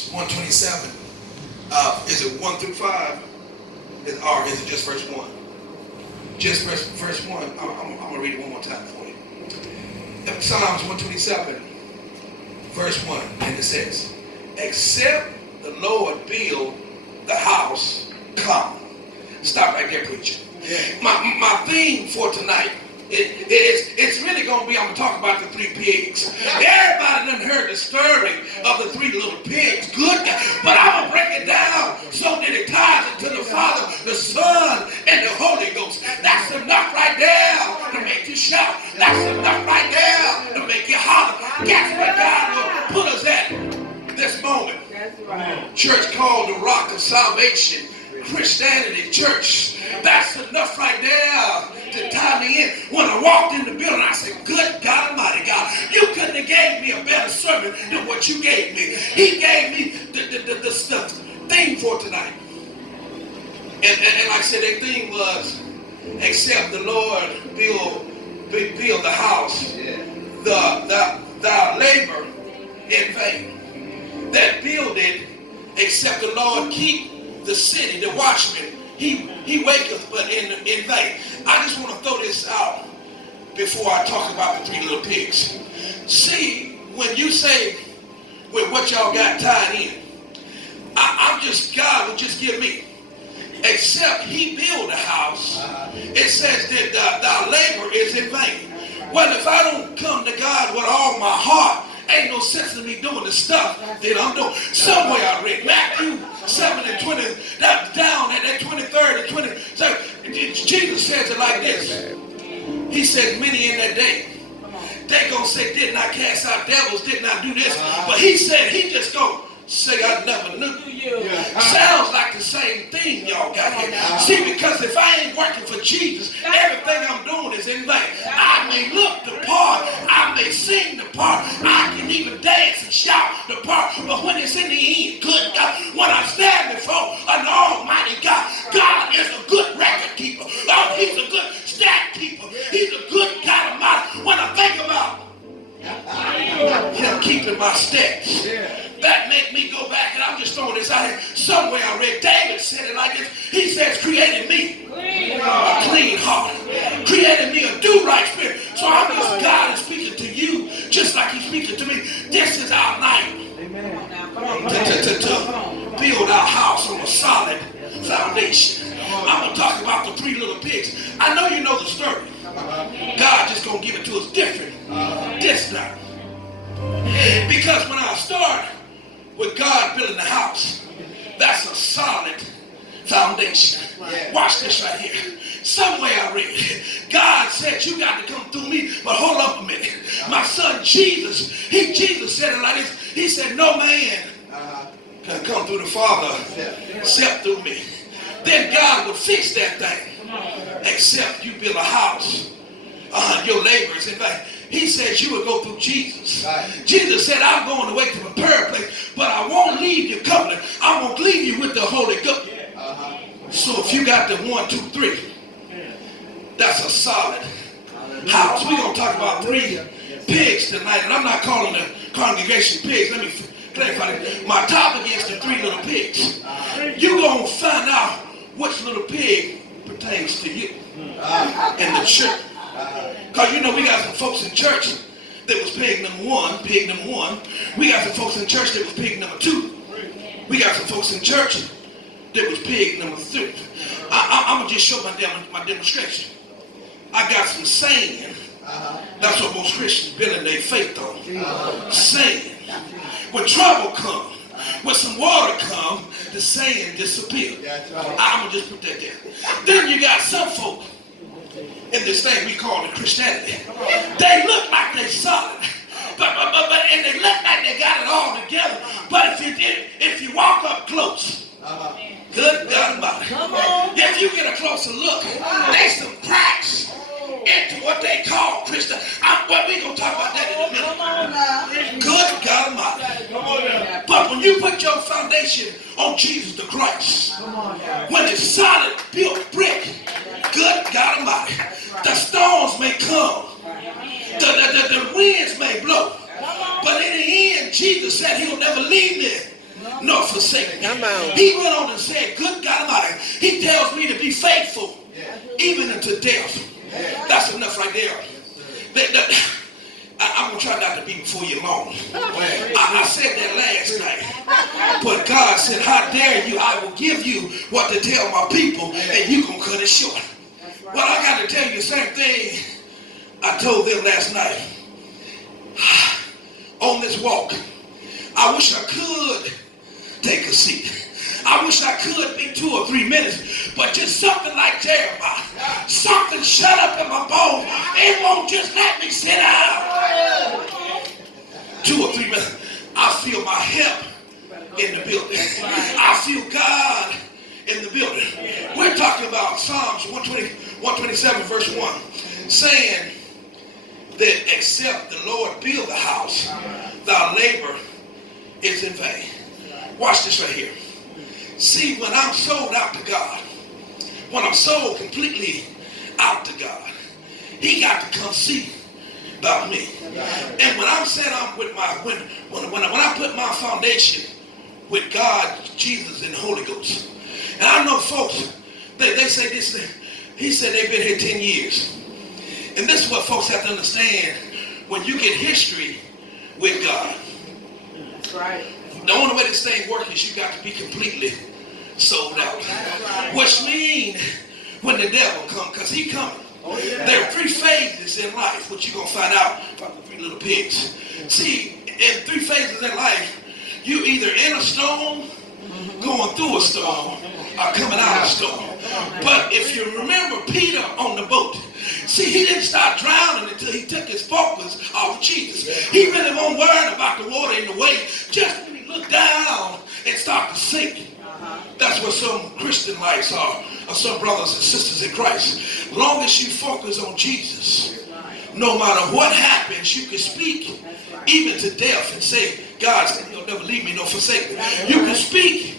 Psalms 127. Is it 1 through 5? Or is it just verse 1? Just verse 1. I'm going to read it one more time for you. Psalms 127, verse 1. And it says, except the Lord build the house, come. Stop right there, preacher. My theme for tonight, it's really going to be, I'm going to talk about the 3 pigs. Everybody done heard the story of the 3 little pigs. Good, but I'm going to break it down so that it ties into the Father, the Son, and the Holy Ghost. That's enough right there to make you shout. That's enough right there to make you holler. Guess where God will put us at this moment? That's right. Church called the Rock of Salvation. Christianity Church. That's enough right there to tie me in. When I walked in the building, I said, good God Almighty, God, you couldn't have gave me a better sermon than what you gave me. He gave me the theme for tonight. And like I said, that theme was, except the Lord build the house, the labor in vain. That building, except the Lord keep the city, the watchman, he waketh but in vain. I just want to throw this out before I talk about the 3 little pigs. See, when you say with what y'all got tied in, I'm just, God will just give me, except he build a house, it says that thy labor is in vain. Well, if I don't come to God with all my heart, ain't no sense in me doing the stuff that I'm doing. Somewhere I read Matthew 7 and 20, down at that 23rd and 20. Jesus says it like this. He said, many in that day, they gonna say, didn't I cast out devils? Didn't I do this? But he said, he just gonna say, I never knew you. Sounds like the same thing y'all got here. See, because if I ain't working for Jesus, everything I'm doing is in vain. I may look the part, I may sing the part, I can even dance and shout the part, but when it's in the end, good God, when I stand before an almighty God, God is a good record keeper. Oh, he's a good stat keeper. He's a good God Almighty. When I think about him keeping my steps, that make me go back, and I'm just throwing this out here. Somewhere I read David said it like this. He says, created me a clean heart, created me a do-right spirit. So I'm just, God is speaking to you just like he's speaking to me. This is our night to build our house on a solid foundation. I'm going to talk about the 3 little pigs. I know you know the story. God just going to give it to us different this night. Because when I start with God building the house, that's a solid foundation. Watch this right here. Somewhere I read, God said, you got to come through me, but hold up a minute. My son Jesus, Jesus said it like this. He said, no man can come through the Father except through me. Then God would fix that thing, except you build a house. Your labor is in vain. He says you will go through Jesus. Jesus said, I'm going away to prepare a place, but I won't leave you company. I won't leave you with the Holy Ghost. So if you got the 1, 2, 3, that's a solid house. We're going to talk about 3 pigs tonight, and I'm not calling the congregation pigs. Let me clarify that. My topic is the 3 little pigs. You're going to find out which little pig pertains to you in the church. Because you know we got some folks in church that was pig number 1. We got some folks in church that was pig number 2. We got some folks in church that was pig number 3. I'm going to just show my demonstration. I got some sand. That's what most Christians building their faith on. Sand. When trouble comes, when some water comes, the sand disappears. I'm going to just put that there. Then you got some folk in this thing we call the Christianity. They look like they're solid, and they look like they got it all together. But if you walk up close, good God Almighty, if you get a closer look, there's some cracks into what they call Christian. We're going to talk about that in a minute. Good God Almighty. But when you put your foundation on Jesus the Christ, when it's solid, built brick, good God Almighty, the storms may come, the winds may blow, but in the end, Jesus said he'll never leave me forsake me. He went on and said, good God Almighty, he tells me to be faithful even unto death. That's enough right there. I'm going to try not to be before you long. I said that last night. But God said, how dare you? I will give you what to tell my people, and you going to cut it short. Well, I got to tell you the same thing I told them last night. On this walk, I wish I could take a seat. I wish I could be 2 or 3 minutes, but just something like Jeremiah, something shut up in my bones. It won't just let me sit down. 2 or 3 minutes. I feel my help in the building. I feel God in the building. We're talking about Psalms 127 verse 1, saying that except the Lord build the house, thy labor is in vain. Watch this right here. See, when I'm sold out to God, when I'm sold completely out to God, he got to come see about me. And when I'm set up with my, when I put my foundation with God, Jesus, and the Holy Ghost, and I know folks, they say this, he said they've been here 10 years. And this is what folks have to understand. When you get history with God, that's right. The only way this thing works is you got to be completely sold out. Which means when the devil comes, because he coming. There are 3 phases in life, which you're going to find out about the 3 little pigs. See, in 3 phases in life, you either in a storm, going through a storm, or coming out of a storm. But if you remember Peter on the boat, see, he didn't start drowning until he took his focus off of Jesus. He really wasn't worried about the water in the way. Just when he looked down and started to sink. That's what some Christian lives are, or some brothers and sisters in Christ. Long as you focus on Jesus, no matter what happens, you can speak even to death and say, God said he'll never leave me nor forsake me. You can speak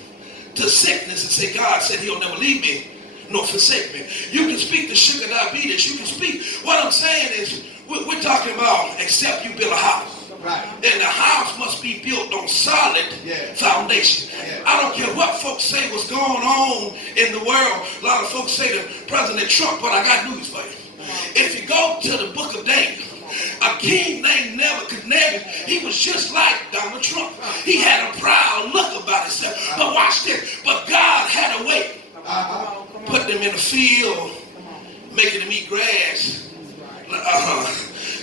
to sickness and say, God said he'll never leave me nor forsake me. You can speak to sugar diabetes. You can speak. What I'm saying is, we're talking about except you build a house. Right. And the house must be built on solid foundation. I don't care what folks say what's going on in the world. A lot of folks say to President Trump, but I got news for you. If you go to the book of Daniel, a king named Nebuchadnezzar, he was just like Donald Trump. He had a proud look about himself. But watch this. But God had a way. Put them in the field, making them eat grass.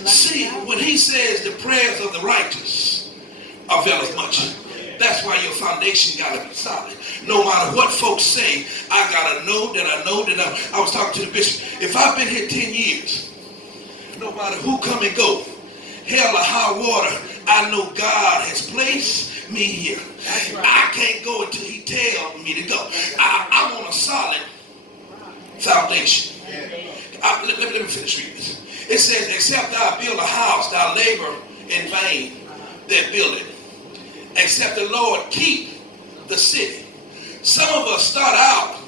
See, when he says the prayers of the righteous availeth much, that's why your foundation got to be solid. No matter what folks say, I got to know that I was talking to the bishop. If I've been here 10 years, no matter who come and go, hell or high water, I know God has placed me here. I can't go until he tells me to go. I'm on a solid foundation. Let me finish reading this. It says, except thou build a house, thou labor in vain that build it. Except the Lord keep the city. Some of us start out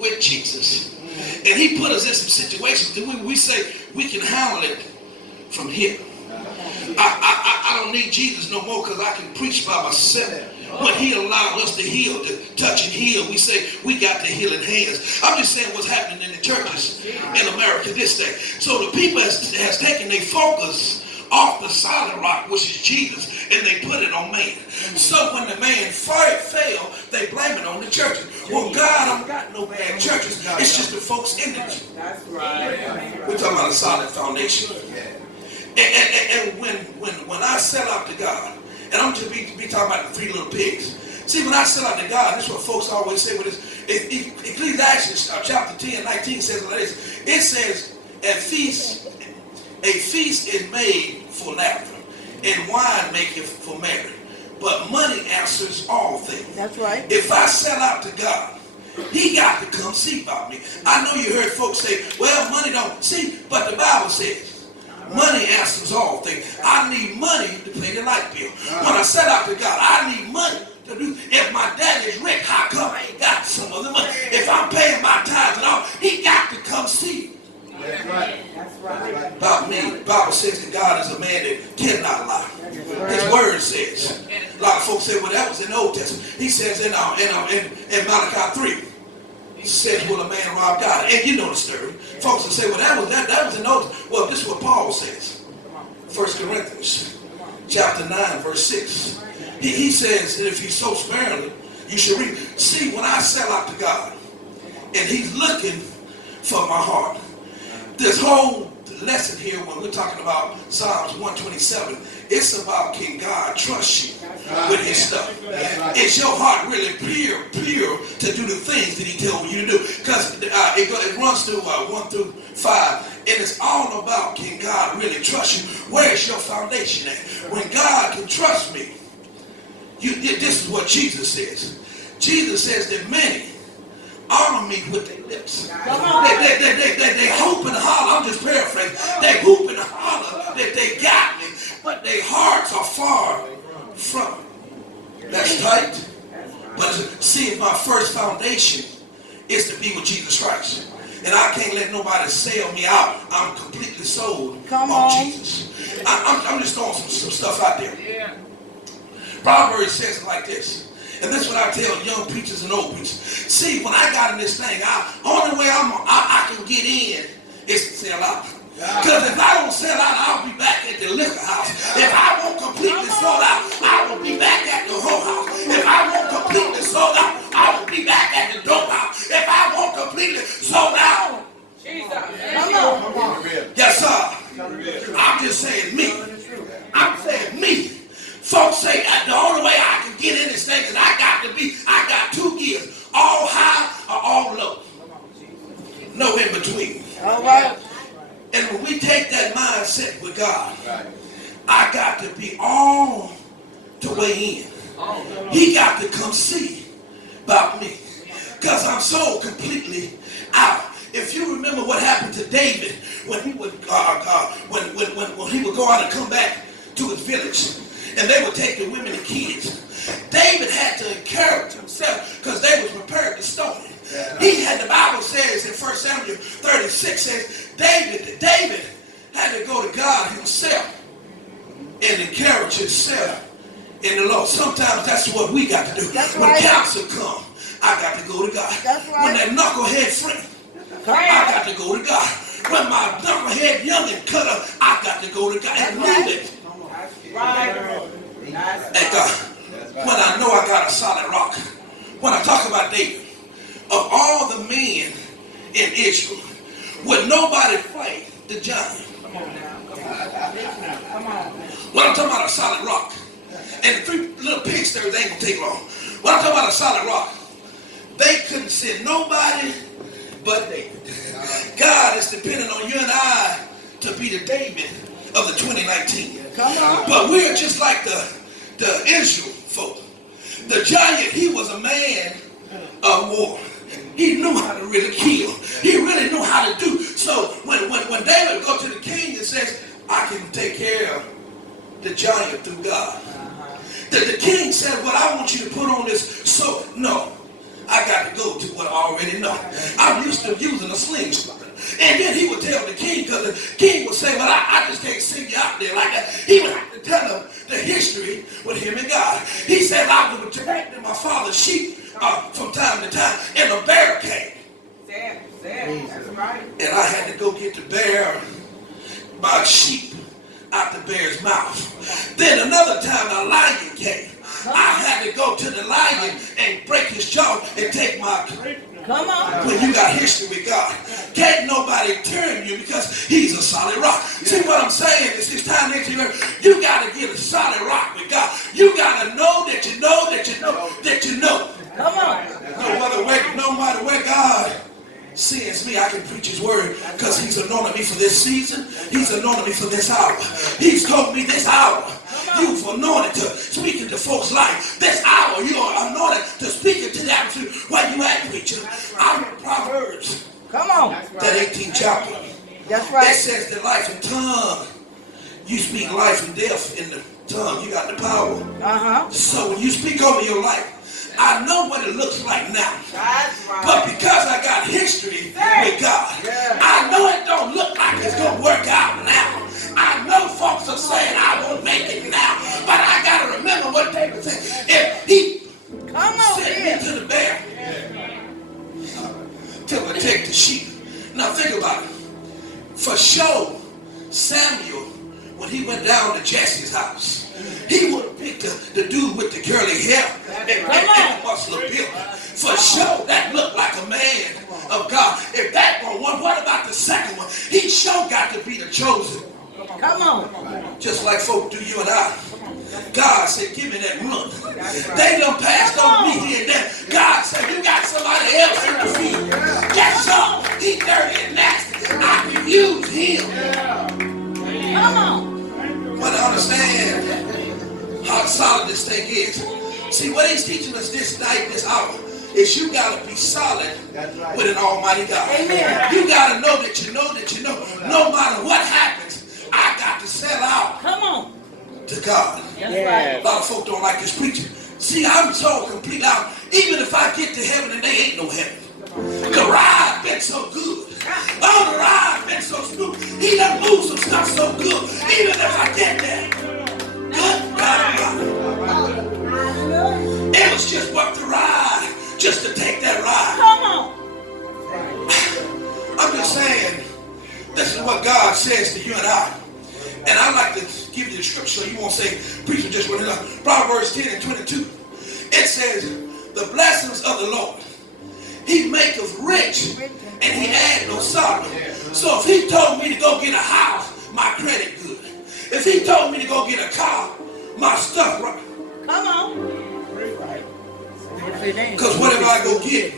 with Jesus. And he put us in some situations that we say we can handle it from here. I don't need Jesus no more because I can preach by myself. When he allowed us to heal, to touch and heal, we say we got the healing hands. I'm just saying what's happening in the churches in America this day. So the people has taken their focus off the solid rock, which is Jesus, and they put it on man. So when the man failed, they blame it on the churches. Well, God, I've got no bad churches. It's just the folks in the church. That's right. We're talking about a solid foundation. And when I sell out to God, and I'm just be talking about the 3 little pigs. See, when I sell out to God, that's what folks always say with this. Ecclesiastes chapter 10, 19 says like this. It says, a feast is made for laughter, and wine maketh for merry. But money answers all things. That's right. If I sell out to God, he got to come see about me. I know you heard folks say, well, money don't see, but the Bible says, money answers all things. I need money to pay the light bill. When I set out to God, I need money to do. If my dad is rich, how come I ain't got some of the money? If I'm paying my tithes and all, he got to come see. That's right. That's right. About me, the Bible says that God is a man that cannot lie. His word says. A lot of folks say, well, that was in the Old Testament. He says in Malachi 3. He says, will a man rob God? And you know the story. Folks will say, well, that was in the Old Testament. Well, this is what Paul says. 1 Corinthians chapter 9, verse 6. He says that if you sow sparingly, you should reap. See, when I sell out to God, and he's looking for my heart. This whole lesson here, when we're talking about Psalms 127, it's about, can God trust you with his stuff? Is your heart really pure to do the things that he told you to do? Because it runs through 1 through 5, and it's all about, can God really trust you? Where is your foundation at? When God can trust me, this is what Jesus says. Jesus says that many honor me with their lips. They hope and holler. I'm just paraphrasing. They hoop and holler that they got me, but their hearts are far from me. That's tight. But see, my first foundation is to be with Jesus Christ. And I can't let nobody sell me out. I'm completely sold on Jesus. I'm just throwing some stuff out there. Yeah. Proverbs says it like this. And this is what I tell young preachers and old preachers. See, when I got in this thing, only way I can get in is to sell out. Because if I don't sell out, I'll be back at the liquor house. If I won't completely sold out, I will be back at the whole house. If I won't completely sold out, I will be back at the dope house. If I won't completely sold out. Jesus. Come on. Yes, sir. I'm just saying me. I'm saying me. Folks say the only way I can get in this thing is I got two gears, all high or all low. No in between. All right. And when we take that mindset with God, I got to be all the way in. He got to come see about me. Because I'm so completely out. If you remember what happened to David when he would when he would go out and come back to his village. And they would take the women and kids. David had to encourage himself because they was prepared to stone him. He had, the Bible says in 1 Samuel 36 says, David had to go to God himself and encourage himself in the Lord. Sometimes that's what we got to do. That's when counsel come, I got to go to God. That's right. When that knucklehead friend, I got to go to God. When my knucklehead youngin' cut up, I got to go to God and leave it. Right. And God, when I know I got a solid rock, when I talk about David, of all the men in Israel, would nobody fight the giant? Come on now. Come on. When I'm talking about a solid rock, and the 3 little pigs there, they ain't gonna take long. When I'm talking about a solid rock, they couldn't send nobody but David. God is depending on you and I to be the David of the 2019. Come on. But we're just like the Israel folk. The giant, he was a man of war. He knew how to really kill. He really knew how to do. So when David go to the king and says, I can take care of the giant through God. The king said, well, I want you to put on this. So, no, I got to go to what I already know. I'm used to using a slingshot. And then he would tell the king, because the king would say, well, I just can't send you out there like that. He would have to tell him the history with him and God. He said, I was protecting my father's sheep from time to time, and a bear came. That's right. And I had to go get the bear, my sheep, out the bear's mouth. Then another time a lion came. I had to go to the lion and break his jaw and take my... Come on. When you got history with God, can't nobody turn you because he's a solid rock. See what I'm saying? It's time that you got to get a solid rock with God. You got to know that you know that you know that you know. Come on. No matter where God sends me, I can preach his word because he's anointed me for this season. He's anointed me for this hour. He's told me this hour. You've anointed to speak into folks' life. This hour, you are anointed to speak into the atmosphere. Where you at, preacher? I'm in Proverbs. Come on. That 18th chapter. That's right. It says that life and tongue. You speak life and death in the tongue. You got the power. So when you speak over your life, I know what it looks like now. But because I got history with God, I know it don't look like it's going to work out now. I know folks are saying I won't make it now, but I got to remember what David said. his sheep. Now think about it. For sure, Samuel, when he went down to Jesse's house, he would have picked the dude with the curly hair and the muscular build. For sure, that looked like a man of God. If that one, what about the second one? He sure got to be the chosen. Come on. Just like folk do you and I. God said, give me that look. They done passed on me here and there. God said, you got somebody else in the field. Guess so? He dirty and nasty. I can use him. Come on. But I understand how solid this thing is. See, what he's teaching us this night, this hour, is you got to be solid with an almighty God. Amen. You got to know that you know that you know. No matter what happens, I got to sell out. Come on. To God. Yes. A lot of folk don't like this preaching. See, I'm so complete out. Even if I get to heaven and there ain't no heaven. The ride been so good. Oh, the ride been so smooth. He done moved some stuff so good. Even if I get there. Good God. It was just worth the ride. Just to take that ride. Come on. I'm just saying, this is what God says to you and I. And I like to give you the scripture so you won't say, preacher just went it up. Proverbs 10 and 22. It says, the blessings of the Lord, he maketh rich and he add no sorrow. So if he told me to go get a house, my credit good. If he told me to go get a car, my stuff right. Come on. Because whatever I go get,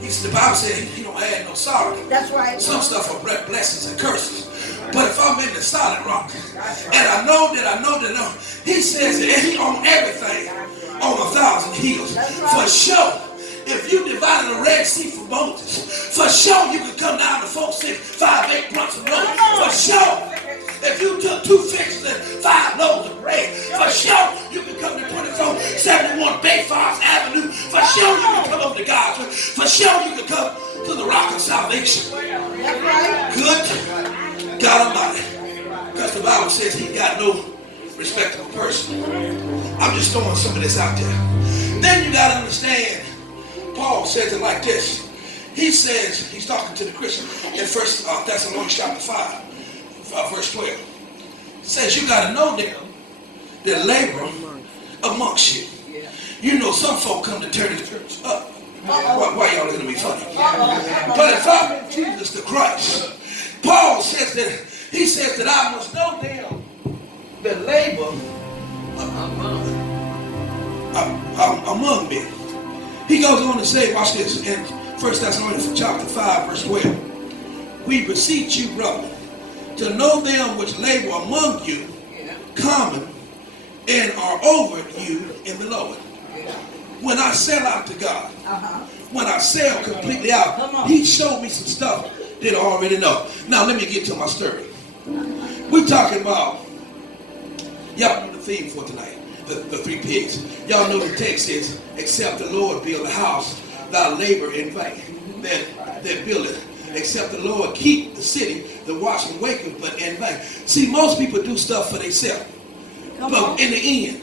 the Bible said he don't add no sorrow. That's right. Some stuff are blessings and curses. But if I'm in the solid rock, and I know that he says that he owns everything on 1,000 hills. For sure, if you divided the Red Sea for Moses, for sure you could come down to 4658 Brunson Road. For sure, if you took 2 fishes and 5 loaves of bread, for sure you could come to 2471 Bayfors Avenue. For sure you could come over to God's way. For sure you could come to the Rock of Salvation. Good God Almighty. Because the Bible says he got no respectable person. I'm just throwing some of this out there. Then you got to understand, Paul says it like this. He says, he's talking to the Christian in 1 Thessalonians chapter 5, verse 12. He says you got to know them that labor amongst you. You know some folk come to turn the church up. Why y'all looking at me funny? But if I'm in Jesus the Christ, Paul says that, he says that I must know them that labor among me. He goes on to say, watch this, in 1 Thessalonians chapter 5, verse 12. We beseech you, brother, to know them which labor among you, common, and are over you in the Lord. When I sell out to God, when I sell completely out, he showed me some stuff that I already know. Now let me get to my story. We're talking about, y'all know the theme for tonight, the 3 pigs. Y'all know the text is, except the Lord build a house, thou labor in vain. That build it. Except the Lord keep the city, the watchman waketh, but in vain. See, most people do stuff for themselves. But in the end,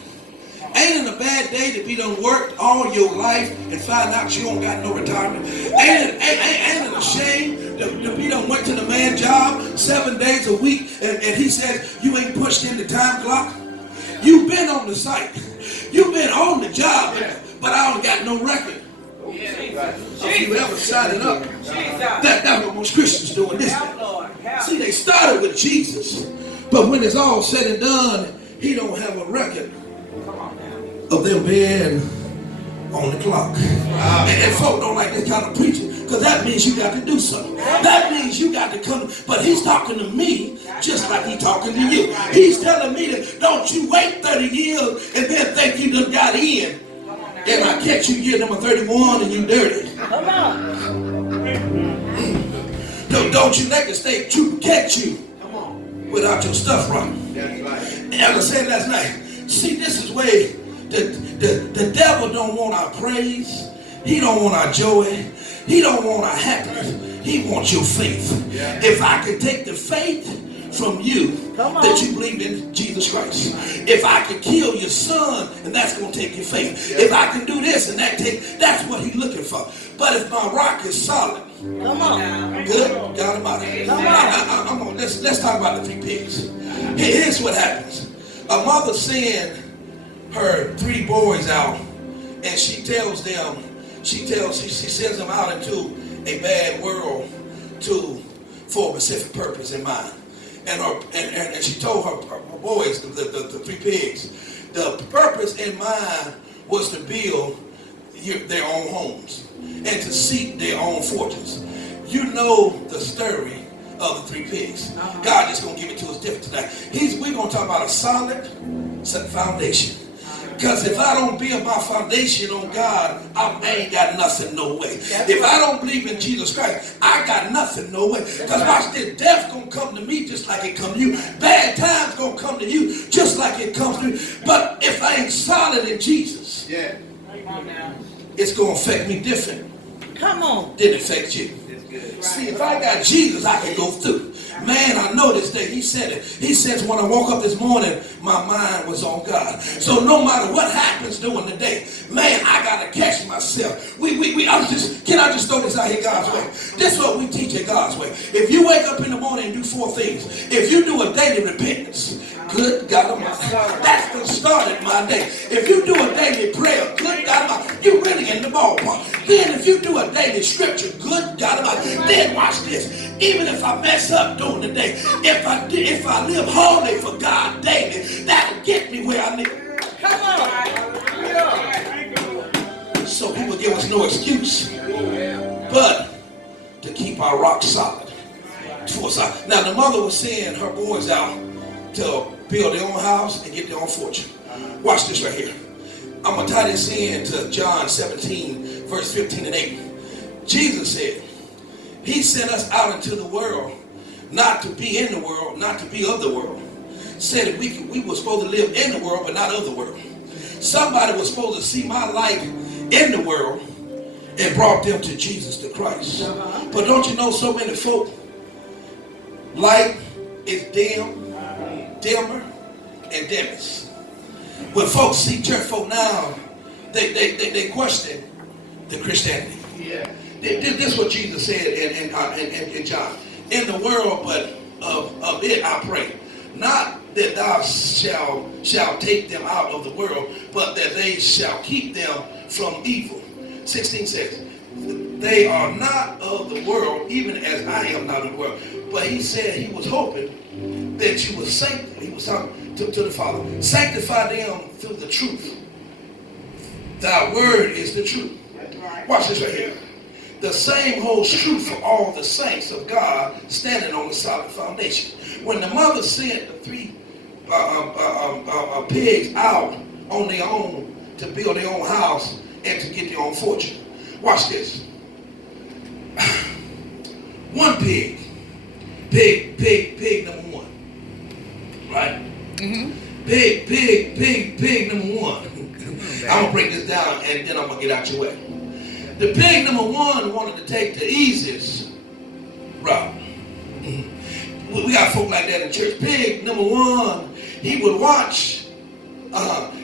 ain't it a bad day to be done worked all your life and find out you don't got no retirement? Ain't it a shame to be done went to the man job 7 days a week and he says you ain't pushed in the time clock? You've been on the site. You've been on the job, but I don't got no record. If you ever signing up, that's what most Christians doing this. See, they started with Jesus, but when it's all said and done, he don't have a record of them being on the clock. And folk don't like this kind of preaching because that means you got to do something. That means you got to come. But he's talking to me just like he's talking to you. He's telling me that don't you wait 30 years and then think you done got in. And I catch you year number 31 and you dirty. Come on. Don't you let the state trooper catch you without your stuff right. And as I said last night, see, this is where the devil don't want our praise. He don't want our joy. He don't want our happiness. He wants your faith. If I could take the faith from you that you believe in Jesus Christ. If I could kill your son, and that's going to take your faith. If I can do this and that's what he's looking for. But if my rock is solid, Come on. good God Almighty. Come on. Let's talk about the 3 pigs. Here's what happens. A mother sends her 3 boys out, and she sends them out into a bad world for a specific purpose in mind. And she told her boys, the 3 pigs, the purpose in mind was to build their own homes and to seek their own fortunes. You know the story of the 3 pigs. God is going to give it to us different tonight. We're going to talk about a solid foundation. Because if I don't build my foundation on God, I ain't got nothing, no way. If I don't believe in Jesus Christ, I got nothing, no way. Because watch this, death going to come to me just like it come to you. Bad times going to come to you just like it comes to me. But if I ain't solid in Jesus, it's going to affect me different. Come on. Than it affects you. See, if I got Jesus, I can go through. Man, I know this day. He said it. He says, when I woke up this morning, my mind was on God. So no matter what happens during the day, man, I got to catch myself. Can I just throw this out here God's way? This is what we teach at God's way. If you wake up in the morning and do 4 things, if you do a daily repentance, good God Almighty, that's the start of my day. If you do a daily prayer, good God Almighty, you're really in the ballpark. Then if you do a daily scripture, good God Almighty, then watch this. Even if I mess up during the day, if I live holy for God daily, that'll get me where I need. Come on. So he will give us no excuse but to keep our rock solid. Now the mother was sending her boys out to build their own house and get their own fortune. Watch this right here. I'm going to tie this in to John 17, verse 15 and 8. Jesus said, he sent us out into the world, not to be in the world, not to be of the world. Said that we were supposed to live in the world, but not of the world. Somebody was supposed to see my light in the world and brought them to Jesus, the Christ. But don't you know so many folk, light is dimmer, and dimmest. When folks see church folk now, they question the Christianity. Yeah. This is what Jesus said in John. In the world, but of it I pray. Not that thou shall take them out of the world, but that they shall keep them from evil. 16 says, they are not of the world, even as I am not of the world. But he said he was hoping that you would sanctify. He was talking to the Father. Sanctify them through the truth. Thy word is the truth. Watch this right here. The same holds true for all the saints of God standing on a solid foundation. When the mother sent the 3 pigs out on their own to build their own house and to get their own fortune. Watch this. One pig number 1. Right? Mm-hmm. Pig number 1. I'm going to break this down and then I'm going to get out your way. The pig number 1 wanted to take the easiest route. We got folk like that in church. Pig number 1, he would watch.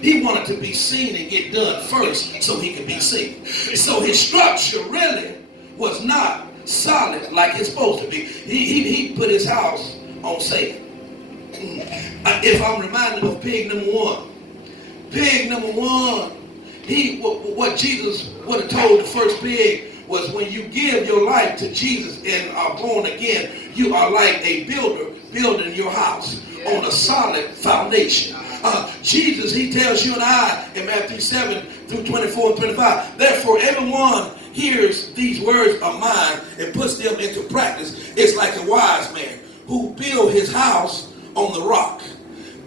He wanted to be seen and get done first so he could be seen. So his structure really was not solid like it's supposed to be. He put his house on Satan. If I'm reminded of pig number 1. Pig number 1, what Jesus would have told the first pig was, when you give your life to Jesus and are born again, you are like a builder building your house on a solid foundation. Jesus, he tells you and I in Matthew 7 through 24 and 25, therefore everyone hears these words of mine and puts them into practice. It's like a wise man who built his house on the rock.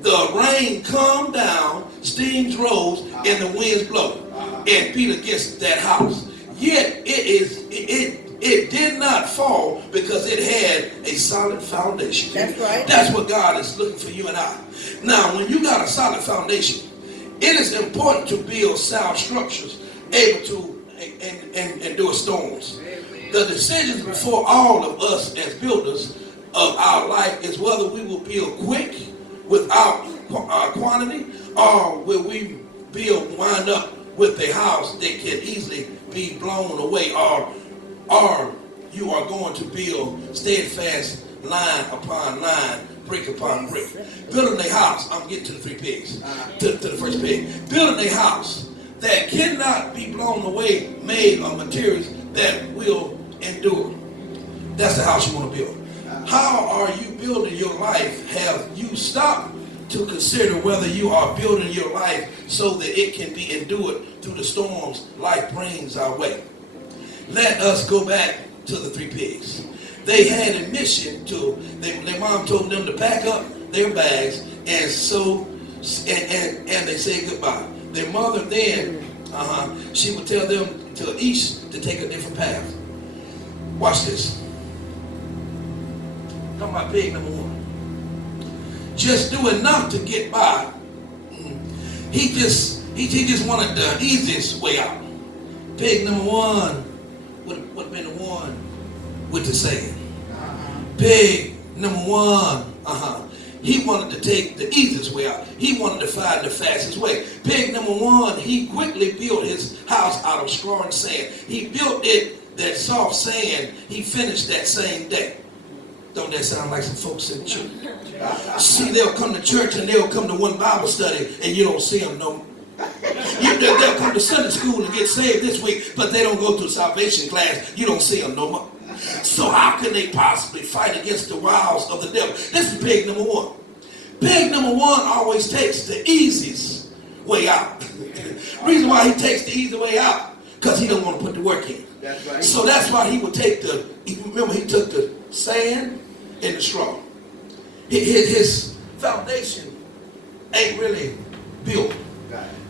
The rain come down, streams rose, and the winds blow and beat against that house. Yet it did not fall because it had a solid foundation. That's right. That's what God is looking for you and I. Now, when you got a solid foundation, it is important to build sound structures able to endure storms. The decisions before all of us as builders of our life is whether we will build quick without quantity, or will we wind up with a house that can easily easily be blown away, or you are going to build steadfast line upon line, brick upon brick. Building a house, I'm getting to the 3 pigs, to the first pig. Building a house that cannot be blown away, made of materials that will endure. That's the house you want to build. How are you building your life? Have you stopped to consider whether you are building your life so that it can be endured through the storms life brings our way? Let us go back to the 3 pigs. They had a mission their mom told them to pack up their bags and they said goodbye. Their mother then, she would tell them to each to take a different path. Watch this. Talking about pig number 1. Just do enough to get by. He just wanted the easiest way out. Pig number 1 would have been the one with the saying. Pig number 1, he wanted to take the easiest way out. He wanted to find the fastest way. Pig number 1, he quickly built his house out of straw and sand. He built it, that soft sand, he finished that same day. Don't that sound like some folks in church? See, they'll come to church and they'll come to one Bible study and you don't see them no more. They'll come to Sunday school and get saved this week, but they don't go to salvation class. You don't see them no more. So how can they possibly fight against the wiles of the devil? This is pig number 1. Pig number 1 always takes the easiest way out. Reason why he takes the easy way out, because he don't want to put the work in. That's right. So that's why he would take he took the sand and the straw. His foundation ain't really built.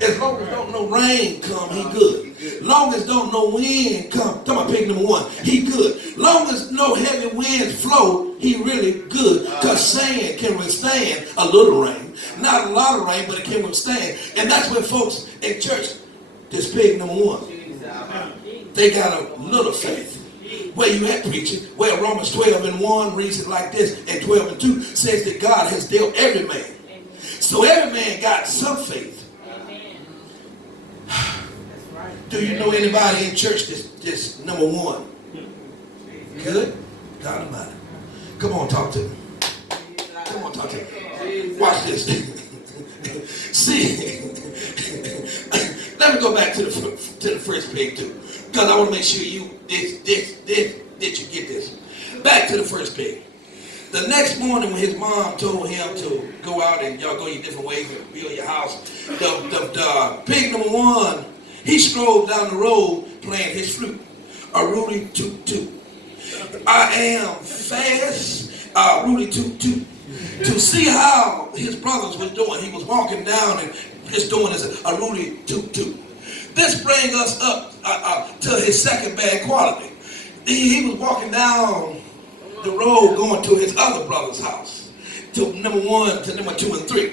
As long as don't no rain come, he good. Long as don't no wind come, talking about pig number 1, he good. Long as no heavy winds flow, he really good. Because sand can withstand a little rain. Not a lot of rain, but it can withstand. And that's when folks in church, this pig number 1, they got a little faith. Where you at, preacher? Well, Romans 12:1 reads it like this, and 12:2 says that God has dealt every man. So every man got some faith. Do you know anybody in church that's number 1? Good? God Almighty. Come on, talk to me. Come on, talk to me. Watch this. See, let me go back to the first pig too, because I want to make sure you that you get this. Back to the first pig. The next morning when his mom told him to go out and y'all go your different ways and build your house, the pig number 1, he strolled down the road playing his flute, a Rudy toot toot. I am fast, Rudy toot toot. To see how his brothers was doing, he was walking down and just doing this, a Rudy toot toot. This brings us up to his second bad quality. He was walking down the road going to his other brother's house, to number 1, to number 2 and 3.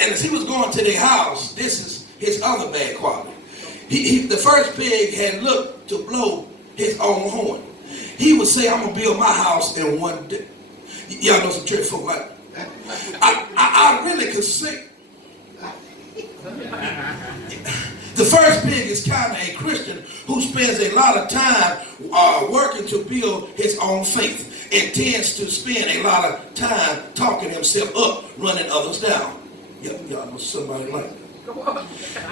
And as he was going to their house, this is his other bad quality. The first pig had looked to blow his own horn. He would say, I'm going to build my house in one day. Y'all know some church folk like that. I really could sing. The first pig is kind of a Christian who spends a lot of time working to build his own faith and tends to spend a lot of time talking himself up, running others down. Y'all know somebody like that.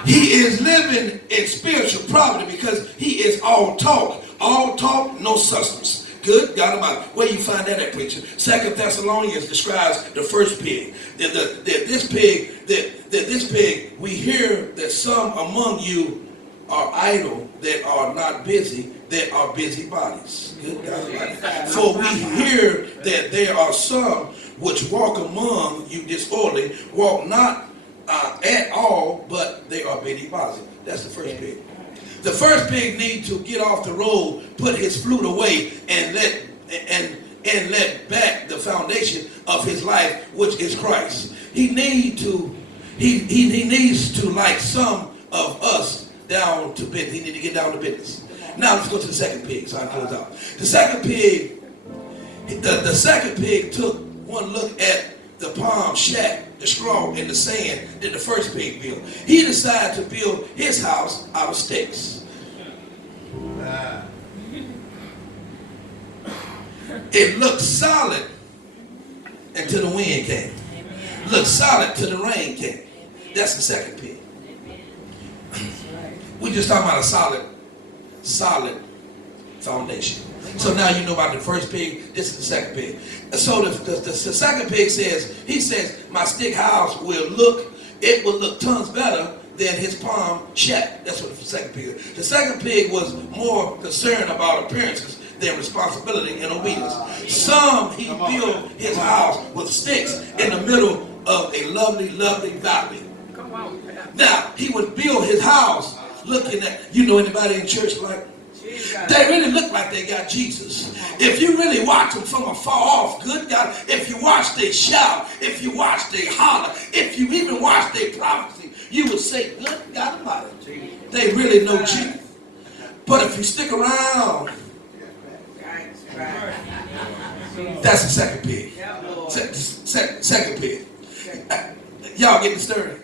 He is living in spiritual poverty because he is all talk, no substance. Good God Almighty. Where you find that at, preacher? 2 Thessalonians describes the first pig. This pig, we hear that some among you are idle, that are not busy, that are busybodies. Good God Almighty. For we hear that there are some which walk among you disorderly, walk not at all, but they are busybodies. That's the first pig. The first pig needs to get off the road, put his flute away, and let back the foundation of his life, which is Christ. He needs to, like some of us, down to business. He needs to get down to business. Now let's go to the second pig, so I close out. The second pig, the second pig took one look at the palm shack, the straw, and the sand that the first pig built. He decided to build his house out of sticks. It looked solid until the wind came. Looked solid till the rain came. That's the second pig. We just talking about a solid foundation. So now you know about the first pig. This is the second pig. So the second pig says, my stick house will look tons better than his palm shack. That's what the second pig is. The second pig was more concerned about appearances than responsibility and obedience. He built his house with sticks in the middle of a lovely valley. Now, he would build his house looking at, anybody in church like, they really look like they got Jesus. If you really watch them from afar off, good God, if you watch they shout, if you watch they holler, if you even watch they prophecy, you would say, good God Almighty, they really know Jesus. But if you stick around, that's the second pig. Second pig. Y'all getting stirred?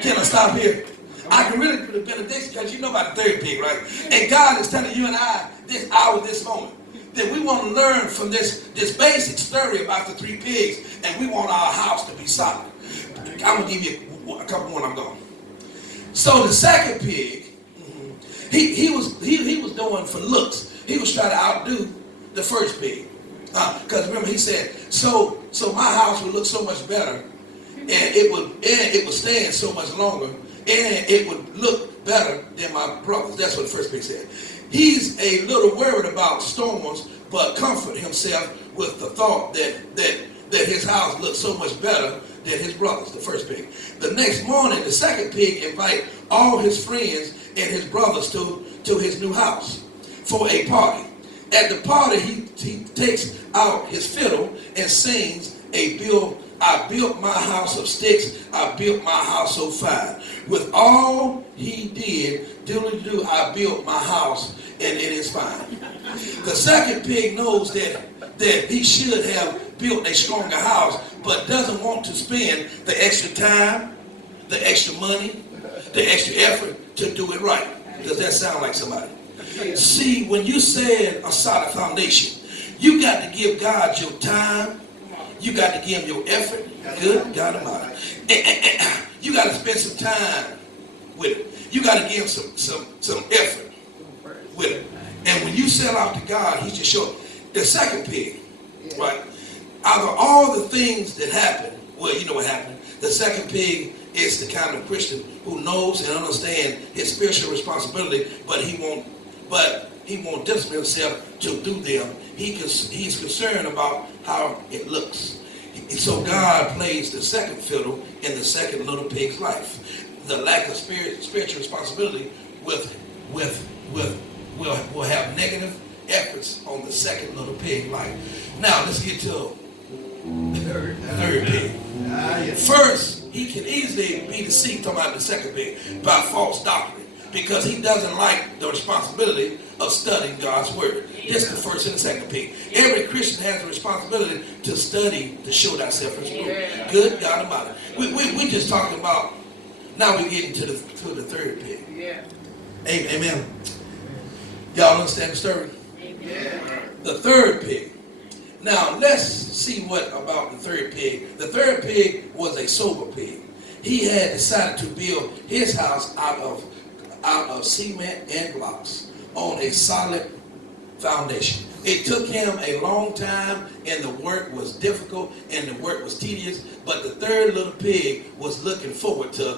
Can I stop here? I can really do the benediction because you know about the third pig, right? And God is telling you and I this hour, this moment, that we want to learn from this basic story about the three pigs, and we want our house to be solid. I'm going to give you a couple more and I'm gone. So the second pig, he was doing for looks. He was trying to outdo the first pig. Because remember he said, so my house would look so much better, and it would stand so much longer, and it would look better than my brothers. That's what the first pig said. He's a little worried about storms, but comfort himself with the thought that his house looked so much better than his brothers, the first pig. The next morning, the second pig invite all his friends and his brothers to his new house for a party. At the party, he takes out his fiddle and sings I built my house of sticks, I built my house so fine. With all he did, I built my house and it is fine. The second pig knows that he should have built a stronger house, but doesn't want to spend the extra time, the extra money, the extra effort to do it right. Does that sound like somebody? See, when you said a solid foundation, you got to give God your time. You got to give him your effort. Good God Almighty. You got to spend some time with it. You got to give him some effort with it. And when you sell out to God, he just showed the second pig, right? Out of all the things that happen, well, you know what happened. The second pig is the kind of Christian who knows and understands his spiritual responsibility, but he won't discipline himself to do them. He's concerned about how it looks. So God plays the second fiddle in the second little pig's life. The lack of spiritual responsibility will have negative efforts on the second little pig life. Now let's get to the third pig. First, he can easily be deceived, talking about the second pig, by false doctrine, because he doesn't like the responsibility of studying God's word. This is the first and the second pig. Every Christian has a responsibility to study to show thyself approved. Good God Almighty. We just talking about, now we're getting to the third pig. Yeah. Amen. Y'all understand the story? Amen. The third pig. Now let's see what about the third pig. The third pig was a sober pig. He had decided to build his house out of cement and blocks on a solid foundation. It took him a long time, and the work was difficult, and the work was tedious, but the third little pig was looking forward to